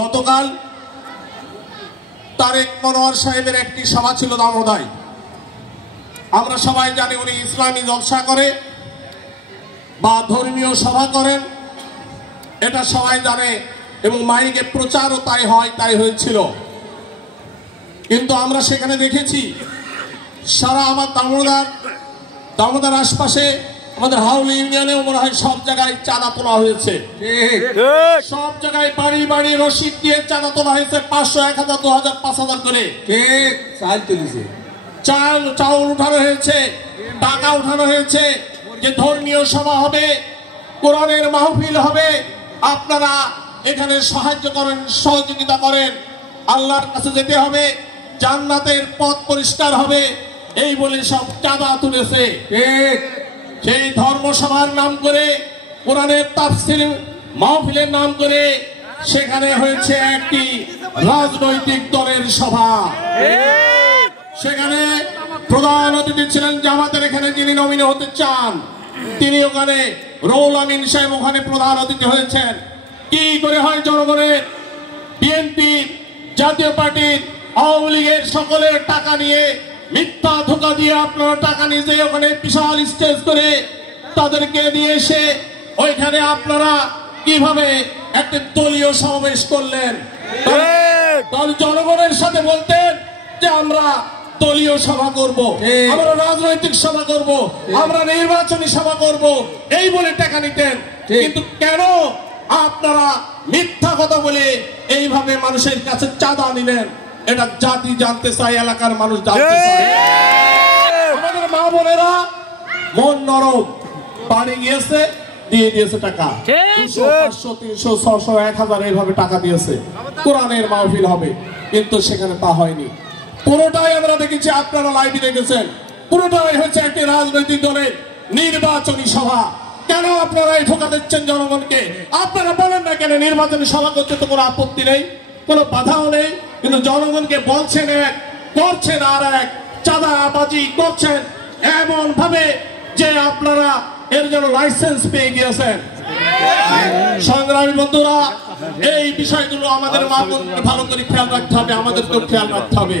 গতকাল তারেক মনোয়ার সাহেবের একটি সভা ছিল দামোদায়। আমরা সবাই জানি উনি ইসলামী জলসা করে বা ধর্মীয় সভা করেন, এটা সবাই জানে এবং মাইকে প্রচারও তাই হয়েছিল। কিন্তু আমরা সেখানে দেখেছি সারা আমার দামোদর আশপাশে আমাদের হাউলি ইউনিয়নেও মনে হয় সব জায়গায় চাঁদা তোলা হয়েছে। সব জায়গায় বাড়ি বাড়ি রসিদ দিয়ে চাঁদা তোলা হয়েছে, 500, 1000, 2000, 5000 করে চাউল উঠানো হয়েছে, টাকা উঠানো হয়েছে। যে ধর্মীয় সভা হবে, কোরআনের মাহফিল হবে, আপনারা এখানে সাহায্য করেন, সহযোগিতা করেন, আল্লাহর কাছে যেতে হবে, জান্নাতের পথ পরিষ্কার হবে, এই বলে সব চাঁদা তুলেছে। সেই ধর্মসভার নাম করে, কোরআনের তাফসীর মাহফিলের নাম করে সেখানে হয়েছে একটি রাজনৈতিক দলের সভা। সেখানে প্রধান অতিথি ছিলেন জামাতের এখানে যিনি নমিনি হতে চান, তিনি ওখানে রুহুল আমিন সাহেব ওখানে প্রধান অতিথি হয়েছেন। কি করে হয় জনগণের, বিএনপি, জাতীয় পার্টির, আওয়ামী লীগের সকলের টাকা নিয়ে, মিথ্যা ধোঁকা দিয়ে আপনারা টাকা নিজে ওখানে বিশাল স্টেজ করে তাদেরকে নিয়ে এসে ওইখানে আপনারা কিভাবে একটা দলীয় সমাবেশ করলেন। জনগণের সাথে বলতেন যে আমরা দলীয় সভা করব, আমরা রাজনৈতিক সভা করব, আমরা নির্বাচনী সভা করব, এই বলে টাকা নিতেন। কিন্তু কেন আপনারা মিথ্যা কথা বলে এইভাবে মানুষের কাছে চাঁদা নিলেন? এটা জাতি জানতে চায়, এলাকার মানুষ জানতে চায়। আমাদের মা বোনেরা মন নরম, বাড়ি গিয়েছে, দিয়ে দিয়েছে টাকা, 200, 500, 300, 600, 1000 এইভাবে টাকা দিয়েছে, কোরআনের মাহফিল হবে। কিন্তু সেখানে তা হয়নি। পুরোটাই আমরা দেখেছি, আপনারা লাইভে দেখেছেন, পুরোটাই হচ্ছে একটি রাজনৈতিক দলের নির্বাচনী সভা। কেন আপনারা এই ধোঁকা দিচ্ছেন জনগণকে? আপনারা বলেন না কেন নির্বাচনী সভা করতে তো কোনো আপত্তি নেই, কোনো বাধাও নেই, কিন্তু জনগণকে বলছেন এক, করছেন আর এক, চাঁদাবাজি করছেন এমন ভাবে যে আপনারা এর জন্য লাইসেন্স পেয়ে গিয়েছেন। সংগ্রামী বন্ধুরা, এই বিষয়গুলো আমাদের ভালো করে খেয়াল রাখতে হবে, আমাদেরকেও খেয়াল রাখতে হবে।